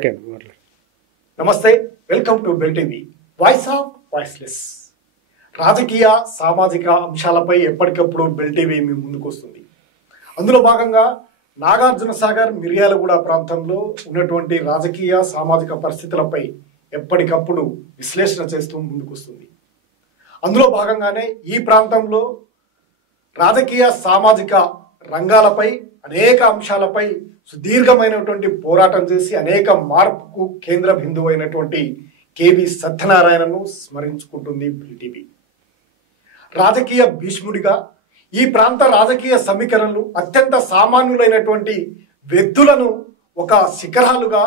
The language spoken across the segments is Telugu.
ఓకే అండి మాట్లాడు. నమస్తే, welcome to bell TV, voice of voiceless. రాజకీయ సామాజిక అంశాలపై ఎప్పటికప్పుడు బెల్ టీవీ మీ ముందుకు వస్తుంది. అందులో భాగంగా నాగార్జున సాగర్ మిర్యాలగూడ ప్రాంతంలో ఉన్నటువంటి రాజకీయ సామాజిక పరిస్థితులపై ఎప్పటికప్పుడు విశ్లేషణ చేస్తూ ముందుకు వస్తుంది. అందులో భాగంగానే ఈ ప్రాంతంలో రాజకీయ సామాజిక రంగాలపై అనేక అంశాలపై సుదీర్ఘమైనటువంటి పోరాటం చేసి అనేక మార్పుకు కేంద్ర బిందువు అయినటువంటి కేవి సత్యనారాయణను స్మరించుకుంటుంది టీవీ. రాజకీయ భీష్ముడిగా ఈ ప్రాంత రాజకీయ సమీకరణలు అత్యంత సామాన్యులైనటువంటి వ్యక్తులను ఒక శిఖరాలుగా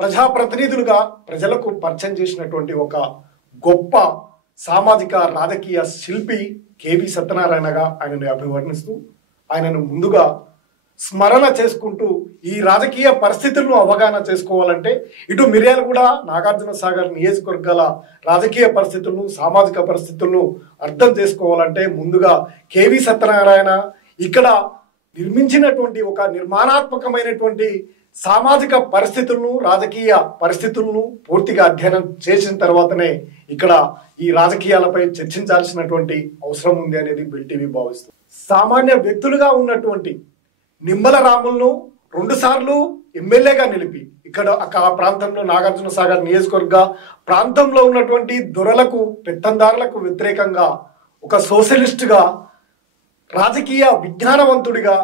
ప్రజాప్రతినిధులుగా ప్రజలకు పరిచయం చేసినటువంటి ఒక గొప్ప సామాజిక రాజకీయ శిల్పి కేవి సత్యనారాయణగా ఆయనను అభివర్ణిస్తూ ఆయనను ముందుగా స్మరణ చేసుకుంటూ ఈ రాజకీయ పరిస్థితులను అవగాహన చేసుకోవాలంటే ఇటు మిర్యాలగూడ నాగార్జున సాగర్ నియోజకవర్గాల రాజకీయ పరిస్థితులను సామాజిక పరిస్థితులను అర్థం చేసుకోవాలంటే ముందుగా కేవి సత్యనారాయణ ఇక్కడ నిర్మించినటువంటి ఒక నిర్మాణాత్మకమైనటువంటి సామాజిక పరిస్థితులను రాజకీయ పరిస్థితులను పూర్తిగా అధ్యయనం చేసిన తర్వాతనే ఇక్కడ ఈ రాజకీయాలపై చర్చించాల్సినటువంటి అవసరం ఉంది అనేది బెల్ టీవీ భావిస్తుంది. సామాన్య వ్యక్తులుగా ఉన్నటువంటి నిమ్మల రాములను 2 సార్లు ఎమ్మెల్యేగా నిలిపి ఇక్కడ ఆ ప్రాంతంలో నాగార్జున సాగర్ నియోజకవర్గ ప్రాంతంలో ఉన్నటువంటి దొరలకు పెత్తందారులకు వ్యతిరేకంగా ఒక సోషలిస్టుగా రాజకీయ విజ్ఞానవంతుడిగా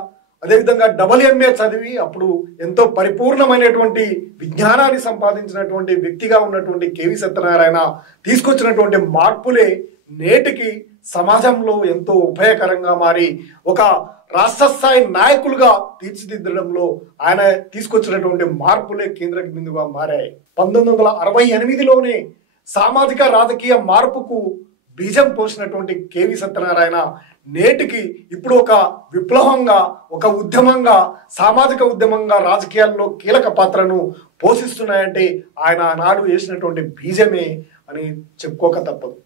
అదేవిధంగా MA చదివి అప్పుడు ఎంతో పరిపూర్ణమైనటువంటి విజ్ఞానాన్ని సంపాదించినటువంటి వ్యక్తిగా ఉన్నటువంటి కేవి సత్యనారాయణ తీసుకొచ్చినటువంటి మార్పులే నేటికి సమాజంలో ఎంతో ఉపయోగకరంగా మారి ఒక రాష్ట్ర స్థాయి నాయకులుగా తీర్చిదిద్దడంలో ఆయన తీసుకొచ్చినటువంటి మార్పులే కేంద్ర బిందువుగా మారాయి. 1968లోనే సామాజిక రాజకీయ మార్పుకు బీజం పోసినటువంటి కేవి సత్యనారాయణ నేటికి ఇప్పుడు ఒక విప్లవంగా ఒక ఉద్యమంగా సామాజిక ఉద్యమంగా రాజకీయాల్లో కీలక పాత్రను పోషిస్తున్నాయంటే ఆయన ఆనాడు వేసినటువంటి బీజమే అని చెప్పుకోక తప్పదు.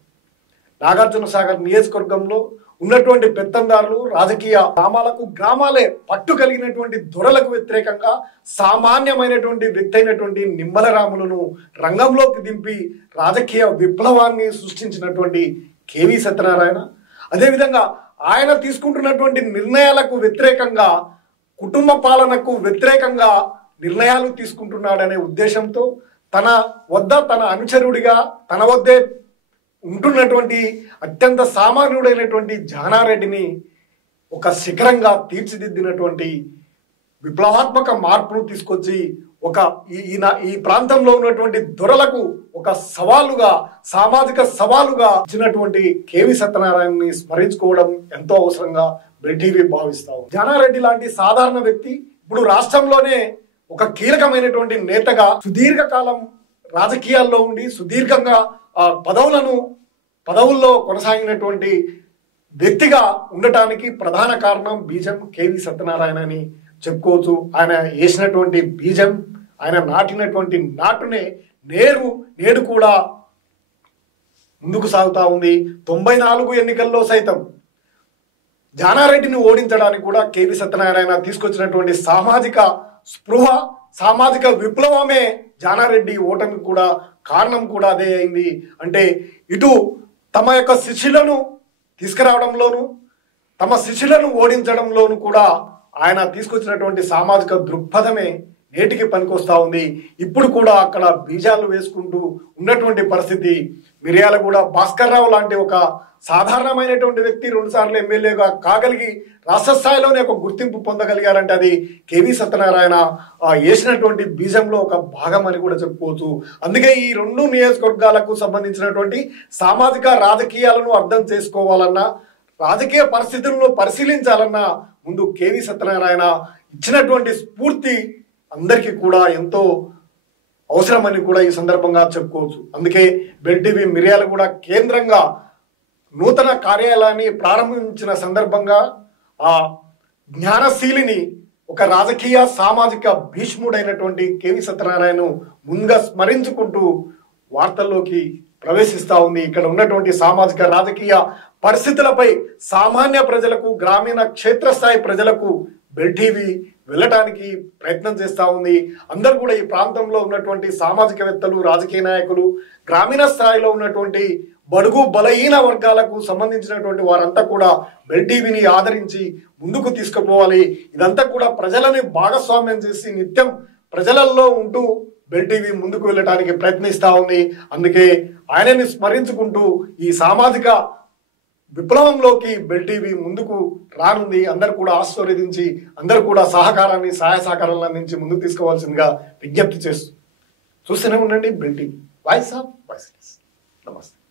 నాగార్జున సాగర్ నియోజకవర్గంలో ఉన్నటువంటి పెత్తందారులు రాజకీయ గ్రామాలే పట్టు కలిగినటువంటి దొరలకు వ్యతిరేకంగా సామాన్యమైనటువంటి వ్యక్తి అయినటువంటి నిమ్మల రాములను రంగంలోకి దింపి రాజకీయ విప్లవాన్ని సృష్టించినటువంటి కేవి సత్యనారాయణ అదేవిధంగా ఆయన తీసుకుంటున్నటువంటి నిర్ణయాలకు వ్యతిరేకంగా కుటుంబ పాలనకు వ్యతిరేకంగా నిర్ణయాలు తీసుకుంటున్నాడనే ఉద్దేశంతో తన వద్ద తన అనుచరుడిగా తన వద్దే ఉంటున్నటువంటి అత్యంత సామాన్యుడైనటువంటి జానారెడ్డిని ఒక శిఖరంగా తీర్చిదిద్దినటువంటి విప్లవాత్మక మార్పును తీసుకొచ్చి ఒక ఈ ప్రాంతంలో ఉన్నటువంటి దొరలకు ఒక సవాలుగా సామాజిక సవాలుగా ఇచ్చినటువంటి కేవి సత్యనారాయణని స్మరించుకోవడం ఎంతో అవసరంగా బెల్ టీవీ భావిస్తాం. జానారెడ్డి లాంటి సాధారణ వ్యక్తి ఇప్పుడు రాష్ట్రంలోనే ఒక కీలకమైనటువంటి నేతగా సుదీర్ఘకాలం రాజకీయాల్లో ఉండి సుదీర్ఘంగా పదవుల్లో కొనసాగినటువంటి వ్యక్తిగా ఉండటానికి ప్రధాన కారణం బీజం కేవి సత్యనారాయణ అని చెప్పుకోవచ్చు. ఆయన వేసినటువంటి బీజం ఆయన నాటినటువంటి నాటునే నేడు కూడా ముందుకు సాగుతా ఉంది. 94 ఎన్నికల్లో సైతం జానారెడ్డిని ఓడించడానికి కూడా కేవి సత్యనారాయణ తీసుకొచ్చినటువంటి సామాజిక స్పృహ సామాజిక విప్లవమే జానారెడ్డి ఓటమి కూడా కారణం కూడా అదే అయింది. అంటే ఇటు తమ యొక్క శిష్యులను తీసుకురావడంలోను తమ శిష్యులను ఓడించడంలోను కూడా ఆయన తీసుకొచ్చినటువంటి సామాజిక దృక్పథమే నేటికి పనికొస్తా ఉంది. ఇప్పుడు కూడా అక్కడ బీజాలు వేసుకుంటూ ఉన్నటువంటి పరిస్థితి. మిర్యాలగూడ భాస్కర్ రావు లాంటి ఒక సాధారణమైనటువంటి వ్యక్తి 2 సార్లు ఎమ్మెల్యేగా కాగలిగి రాష్ట్ర స్థాయిలోనే ఒక గుర్తింపు పొందగలిగారంటే అది కేవి సత్యనారాయణ వేసినటువంటి బీజంలో ఒక భాగం అని కూడా చెప్పుకోవచ్చు. అందుకే ఈ 2 నియోజకవర్గాలకు సంబంధించినటువంటి సామాజిక రాజకీయాలను అర్థం చేసుకోవాలన్నా రాజకీయ పరిస్థితులను పరిశీలించాలన్నా ముందు కేవి సత్యనారాయణ ఇచ్చినటువంటి స్ఫూర్తి అందరికీ కూడా ఎంతో అవసరమని కూడా ఈ సందర్భంగా చెప్పుకోవచ్చు. అందుకే బెల్ టీవీ మిర్యాలగూడ కేంద్రంగా నూతన కార్యాలయాన్ని ప్రారంభించిన సందర్భంగా ఆ జ్ఞానశీలిని ఒక రాజకీయ సామాజిక భీష్ముడైనటువంటి కేవి సత్యనారాయణను ముందుగా స్మరించుకుంటూ వార్తల్లోకి ప్రవేశిస్తా ఉంది. ఇక్కడ ఉన్నటువంటి సామాజిక రాజకీయ పరిస్థితులపై సామాన్య ప్రజలకు గ్రామీణ క్షేత్రస్థాయి ప్రజలకు బెల్ టీవీ వెళ్ళటానికి ప్రయత్నం చేస్తూ ఉంది. అందరూ కూడా ఈ ప్రాంతంలో ఉన్నటువంటి సామాజికవేత్తలు, రాజకీయ నాయకులు, గ్రామీణ స్థాయిలో ఉన్నటువంటి బడుగు బలహీన వర్గాలకు సంబంధించినటువంటి వారంతా కూడా బెల్ టీవీని ఆదరించి ముందుకు తీసుకుపోవాలి. ఇదంతా కూడా ప్రజలని భాగస్వామ్యం చేసి నిత్యం ప్రజలలో ఉంటూ బెల్ టీవీ ముందుకు వెళ్ళటానికి ప్రయత్నిస్తూ ఉంది. అందుకే ఆయనని స్మరించుకుంటూ ఈ సామాజిక విప్లవంలోకి బెల్ టీవీ ముందుకు రానుంది. అందరు కూడా ఆశీర్వదించి అందరు కూడా సహకారాన్ని, సహాయ సహకారాలను అందించి ముందుకు తీసుకోవాల్సిందిగా విజ్ఞప్తి చేస్తూ చూస్తూనే ఉండండి bell TV, voice of voiceless. నమస్తే.